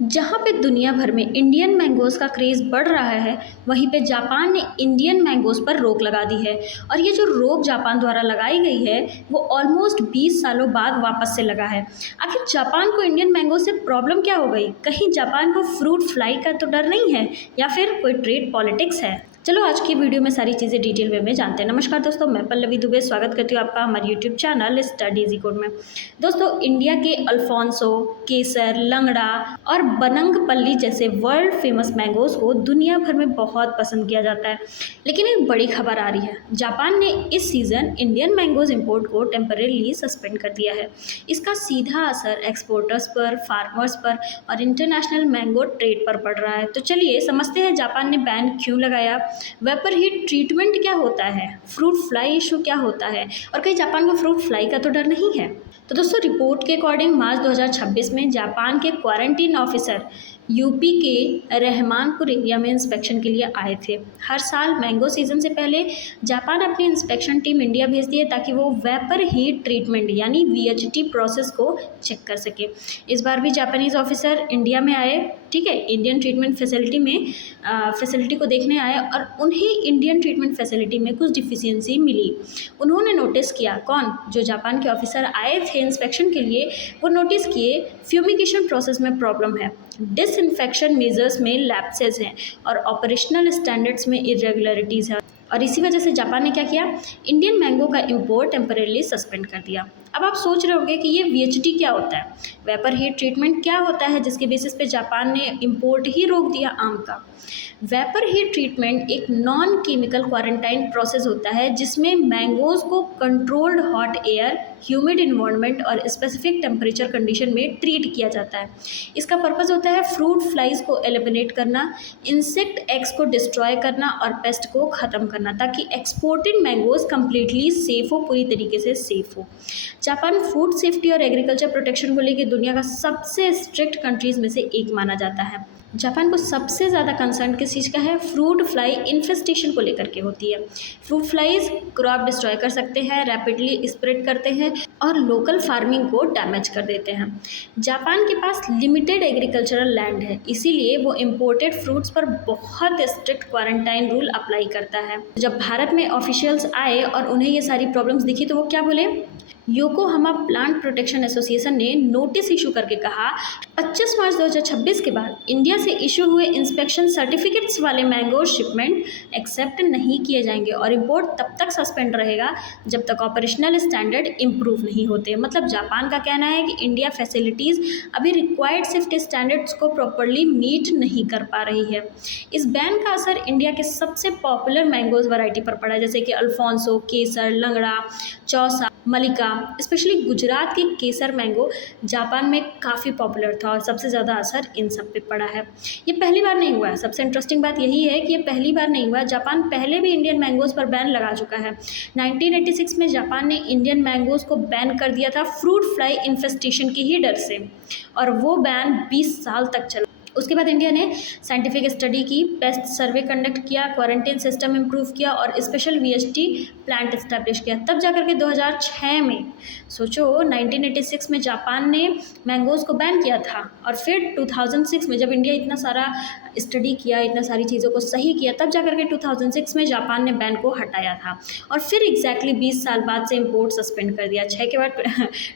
जहाँ पे दुनिया भर में इंडियन मैंगोज़ का क्रेज़ बढ़ रहा है, वहीं पे जापान ने इंडियन मैंगोज़ पर रोक लगा दी है। और ये जो रोक जापान द्वारा लगाई गई है, वो ऑलमोस्ट 20 सालों बाद वापस से लगा है। आखिर जापान को इंडियन मैंगो से प्रॉब्लम क्या हो गई? कहीं जापान को फ्रूट फ्लाई का तो डर नहीं है, या फिर कोई ट्रेड पॉलिटिक्स है? चलो आज की वीडियो में सारी चीज़ें डिटेल वे में जानते हैं। नमस्कार दोस्तों, मैं पल्लवी दुबे स्वागत करती हूँ आपका हमारे YouTube channel study easy code में। दोस्तों, इंडिया के अल्फोंसो, केसर, लंगड़ा और बनंगपल्ली जैसे वर्ल्ड फेमस मैंगोज को दुनिया भर में बहुत पसंद किया जाता है। लेकिन एक बड़ी खबर आ रही है, जापान ने इस सीज़न इंडियन मैंगोज इंपोर्ट को टेम्परेली सस्पेंड कर दिया है। इसका सीधा असर एक्सपोर्टर्स पर, फार्मर्स पर और इंटरनेशनल मैंगो ट्रेड पर पड़ रहा है। तो चलिए समझते हैं जापान ने बैन क्यों लगाया, वेपर हीट ट्रीटमेंट क्या होता है, फ्रूट फ्लाई इशू क्या होता है, और कहीं जापान को फ्रूट फ्लाई का तो डर नहीं है। तो दोस्तों, रिपोर्ट के अकॉर्डिंग मार्च 2026 में जापान के क्वारंटीन ऑफिसर यूपी के रहमानपुर एरिया में इंस्पेक्शन के लिए आए थे। हर साल मैंगो सीजन से पहले जापान अपनी इंस्पेक्शन टीम इंडिया भेजती है ताकि वो वेपर हीट ट्रीटमेंट यानी वीएचटी प्रोसेस को चेक कर सके। इस बार भी जापानीज ऑफिसर इंडिया में आए, ठीक है, इंडियन ट्रीटमेंट फैसिलिटी में फैसिलिटी को देखने आए और उन्हें इंडियन ट्रीटमेंट फैसिलिटी में कुछ डिफिशियंसी मिली। उन्होंने नोटिस किया, कौन, जो जापान के ऑफिसर आए थे इंस्पेक्शन के लिए, वो नोटिस किए फ्यूमिगेशन प्रोसेस में प्रॉब्लम है, डिसइंफेक्शन मेजर्स में लैप्सेस हैं और ऑपरेशनल स्टैंडर्ड्स में इरेगुलरिटीज़ हैं। और इसी वजह से जापान ने क्या किया, इंडियन मैंगो का इंपोर्ट टेम्परेली सस्पेंड कर दिया। अब आप सोच रहे होंगे कि ये वीएचटी क्या होता है, वेपर हीट ट्रीटमेंट क्या होता है, जिसके बेसिस पे जापान ने इंपोर्ट ही रोक दिया आम का। वेपर हीट ट्रीटमेंट एक नॉन केमिकल क्वारंटाइन प्रोसेस होता है जिसमें मैंगोज़ को controlled hot air, humid environment और स्पेसिफिक टेम्परेचर कंडीशन में ट्रीट किया जाता है। इसका पर्पस होता है फ्रूट फ्लाइज को एलिमिनेट करना, इंसेक्ट एग्स को डिस्ट्रॉय करना और पेस्ट को ख़त्म करना, ताकि एक्सपोर्टेड मैंगोज़ कम्प्लीटली सेफ़ हो, पूरी तरीके से सेफ़ हो। जापान फूड सेफ्टी और एग्रीकल्चर प्रोटेक्शन को लेकर दुनिया का सबसे स्ट्रिक्ट कंट्रीज़ में से एक माना जाता है। जापान को सबसे ज़्यादा कंसर्न किस चीज़ का है, फ्रूट फ्लाई इन्फेस्टेशन को लेकर के होती है। फ्रूट फ्लाइज क्रॉप डिस्ट्रॉय कर सकते हैं, रैपिडली स्प्रेड करते हैं और लोकल फार्मिंग को डैमेज कर देते हैं। जापान के पास लिमिटेड एग्रीकल्चरल लैंड है, इसीलिए वो इम्पोर्टेड फ्रूट्स पर बहुत स्ट्रिक्ट क्वारंटाइन रूल अप्लाई करता है। जब भारत में ऑफिशियल्स आए और उन्हें ये सारी प्रॉब्लम्स दिखी तो वो क्या बोले, योकोहामा प्लांट प्रोटेक्शन एसोसिएशन ने नोटिस इशू करके कहा 25 मार्च 2026 के बाद इंडिया से इशू हुए इंस्पेक्शन सर्टिफिकेट्स वाले मैंगो शिपमेंट एक्सेप्ट नहीं किए जाएंगे और इंपोर्ट तब तक सस्पेंड रहेगा जब तक ऑपरेशनल स्टैंडर्ड इम्प्रूव नहीं होते। मतलब जापान का कहना है कि इंडिया फैसिलिटीज़ अभी रिक्वायर्ड सेफ्टी स्टैंडर्ड्स को प्रॉपरली मीट नहीं कर पा रही है। इस बैन का असर इंडिया के सबसे पॉपुलर मैंगोज वैरायटी पर पड़ा, जैसे कि अल्फोंसो, केसर, लंगड़ा, चौसा, मलिका। स्पेशली गुजरात की केसर मैंगो जापान में काफ़ी पॉपुलर था और सबसे ज़्यादा असर इन सब पे पड़ा है। ये पहली बार नहीं हुआ है, सबसे इंटरेस्टिंग बात यही है कि ये पहली बार नहीं हुआ, जापान पहले भी इंडियन मैंगोज़ पर बैन लगा चुका है। 1986 में जापान ने इंडियन मैंगोज़ को बैन कर दिया था फ्रूट फ्लाई इन्फेस्टेशन की ही डर से, और वो बैन 20 साल तक चला। उसके बाद इंडिया ने साइंटिफिक स्टडी की, पेस्ट सर्वे कंडक्ट किया, क्वारंटाइन सिस्टम इम्प्रूव किया और स्पेशल वीएचटी प्लांट इस्टेब्लिश किया। तब जाकर के 2006 में, सोचो, 1986 में जापान ने मैंगोज़ को बैन किया था और फिर 2006 में जब इंडिया इतना सारा स्टडी किया, इतना सारी चीज़ों को सही किया, तब जाकर के 2006 में जापान ने बैन को हटाया था और फिर एग्जैक्टली 20 साल बाद से इम्पोर्ट सस्पेंड कर दिया। 6 के बाद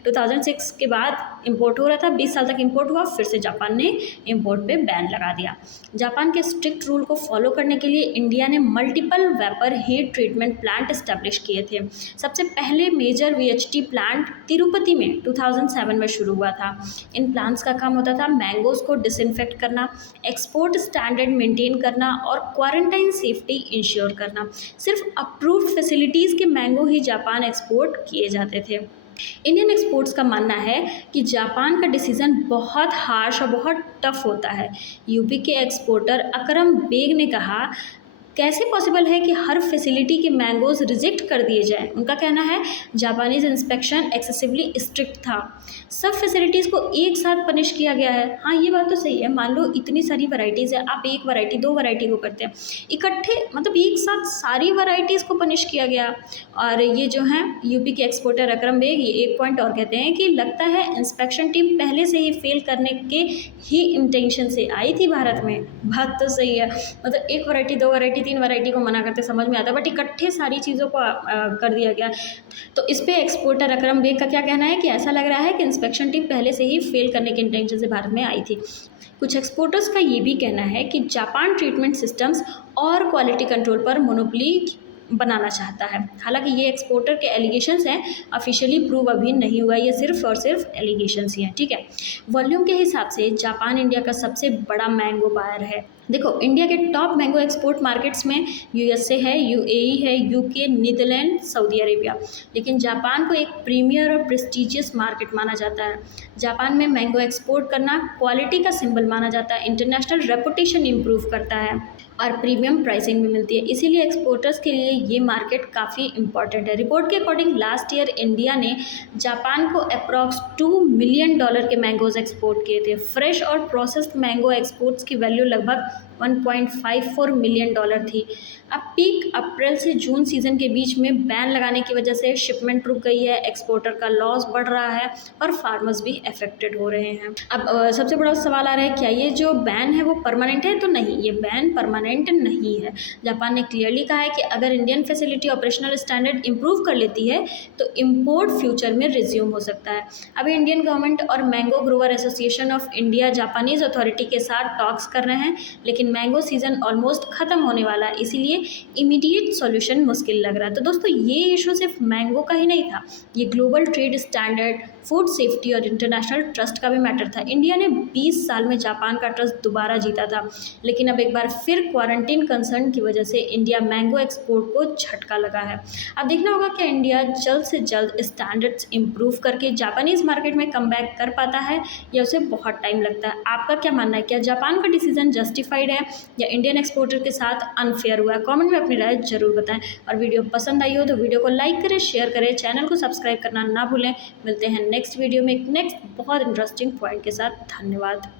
2006 के बाद इम्पोर्ट हो रहा था, 20 साल तक इम्पोर्ट हुआ, फिर से जापान ने इम्पोर्ट पे बैन लगा दिया। जापान के स्ट्रिक्ट रूल को फॉलो करने के लिए इंडिया ने multiple vapour heat treatment plant establish किए थे। सबसे पहले मेजर वीएचटी प्लांट तिरुपति में 2007 में शुरू हुआ था। इन प्लांट्स का काम होता था मैंगोज़ को डिसइंफेक्ट करना, एक्सपोर्ट स्टैंडर्ड मेंटेन करना और क्वारंटाइन सेफ्टी इंश्योर करना। सिर्फ अप्रूव्ड फैसिलिटीज़ के मैंगो ही जापान एक्सपोर्ट किए जाते थे। इंडियन एक्सपोर्ट्स का मानना है कि जापान का डिसीज़न बहुत हार्श और बहुत टफ होता है। यूपी के एक्सपोर्टर अकरम बेग ने कहा, कैसे पॉसिबल है कि हर फैसिलिटी के मैंगोज़ रिजेक्ट कर दिए जाएँ? उनका कहना है जापानीज़ इंस्पेक्शन एक्सेसिवली स्ट्रिक्ट था। सब फैसिलिटीज़ को एक साथ पनिश किया गया है। हाँ, ये बात तो सही है। मान लो इतनी सारी वैराइटीज़ है, आप 1 वैराइटी, 2 वैराइटी को करते हैं। इकट्ठे मतलब एक साथ सारी वैराइटीज़ को पनिश किया गया। और ये जो हैं यूपी के एक्सपोर्टर अकरम बेग ये एक पॉइंट और कहते हैं कि लगता है इंस्पेक्शन टीम पहले से ही फेल करने के ही इंटेंशन से आई थी भारत में। बात तो सही है। मतलब 1 वैराइटी, 2 वैराइटी, 3 वैराइटी को मना करते समझ में आता है, बट इकट्ठे सारी चीज़ों को कर दिया गया। तो इस पे एक्सपोर्टर अकरम बेग का क्या कहना है कि ऐसा लग रहा है कि इंस्पेक्शन टीम पहले से ही फेल करने के इंटेंशन से भारत में आई थी। कुछ एक्सपोर्टर्स का ये भी कहना है कि जापान ट्रीटमेंट सिस्टम्स और क्वालिटी कंट्रोल पर मोनोपोली बनाना चाहता है। हालांकि ये एक्सपोर्टर के एलिगेशंस हैं, ऑफिशियली प्रूव अभी नहीं हुआ, ये सिर्फ और सिर्फ एलिगेशंस ही हैं, ठीक है। वॉल्यूम के हिसाब से जापान इंडिया का सबसे बड़ा मैंगो बायर है। देखो, इंडिया के टॉप मैंगो एक्सपोर्ट मार्केट्स में यूएसए है, यूएई है, यूके, नीदरलैंड, सऊदी अरेबिया। लेकिन जापान को एक प्रीमियर और प्रेस्टिजियस मार्केट माना जाता है। जापान में मैंगो एक्सपोर्ट करना क्वालिटी का सिंबल माना जाता है, इंटरनेशनल रेपुटेशन इंप्रूव करता है और प्रीमियम प्राइसिंग भी मिलती है। इसीलिए एक्सपोर्टर्स के लिए ये मार्केट काफ़ी इंपॉर्टेंट है। रिपोर्ट के अकॉर्डिंग लास्ट ईयर इंडिया ने जापान को अप्रॉक्स $2 मिलियन के मैंगोज़ एक्सपोर्ट किए थे। फ्रेश और प्रोसेस्ड मैंगो एक्सपोर्ट्स की वैल्यू लगभग $1.54 मिलियन थी। अब पीक अप्रैल से जून सीज़न के बीच में बैन लगाने की वजह से शिपमेंट रुक गई है, एक्सपोर्टर का लॉस बढ़ रहा है और फार्मर्स भी अफेक्टेड हो रहे हैं। अब सबसे बड़ा सवाल आ रहा है, क्या ये जो बैन है वो परमानेंट है? तो नहीं, ये बैन परमानेंट नहीं है। जापान ने क्लियरली कहा है कि अगर Indian facility operational standard improve कर लेती है तो इम्पोर्ट फ्यूचर में रिज्यूम हो सकता है। अभी इंडियन गवर्नमेंट और mango Grover association of India Japanese authority के साथ टॉक्स कर रहे हैं, लेकिन मैंगो सीज़न ऑलमोस्ट ख़त्म होने वाला है, इसीलिए इमीडिएट सॉल्यूशन मुश्किल लग रहा है। तो दोस्तों, ये इशू सिर्फ मैंगो का ही नहीं था, ये global trade standard, food safety और इंटरनेशनल ट्रस्ट का भी मैटर था। इंडिया ने 20 साल में जापान का ट्रस्ट दोबारा जीता था, लेकिन अब एक बार फिर क्वारंटीन कंसर्न की वजह से इंडिया मैंगो एक्सपोर्ट को झटका लगा है। अब देखना होगा कि इंडिया जल्द से जल्द स्टैंडर्ड्स इंप्रूव करके जापानीज़ मार्केट में कमबैक कर पाता है या उसे बहुत टाइम लगता है। आपका क्या मानना है? क्या जापान का डिसीजन जस्टिफाइड है या इंडियन एक्सपोर्टर के साथ अनफेयर हुआ है? कमेंट में अपनी राय जरूर बताएं और वीडियो पसंद आई हो तो वीडियो को लाइक करें, शेयर करें, चैनल को सब्सक्राइब करना ना भूलें। मिलते हैं नेक्स्ट वीडियो में एक नेक्स्ट बहुत इंटरेस्टिंग पॉइंट के साथ। धन्यवाद।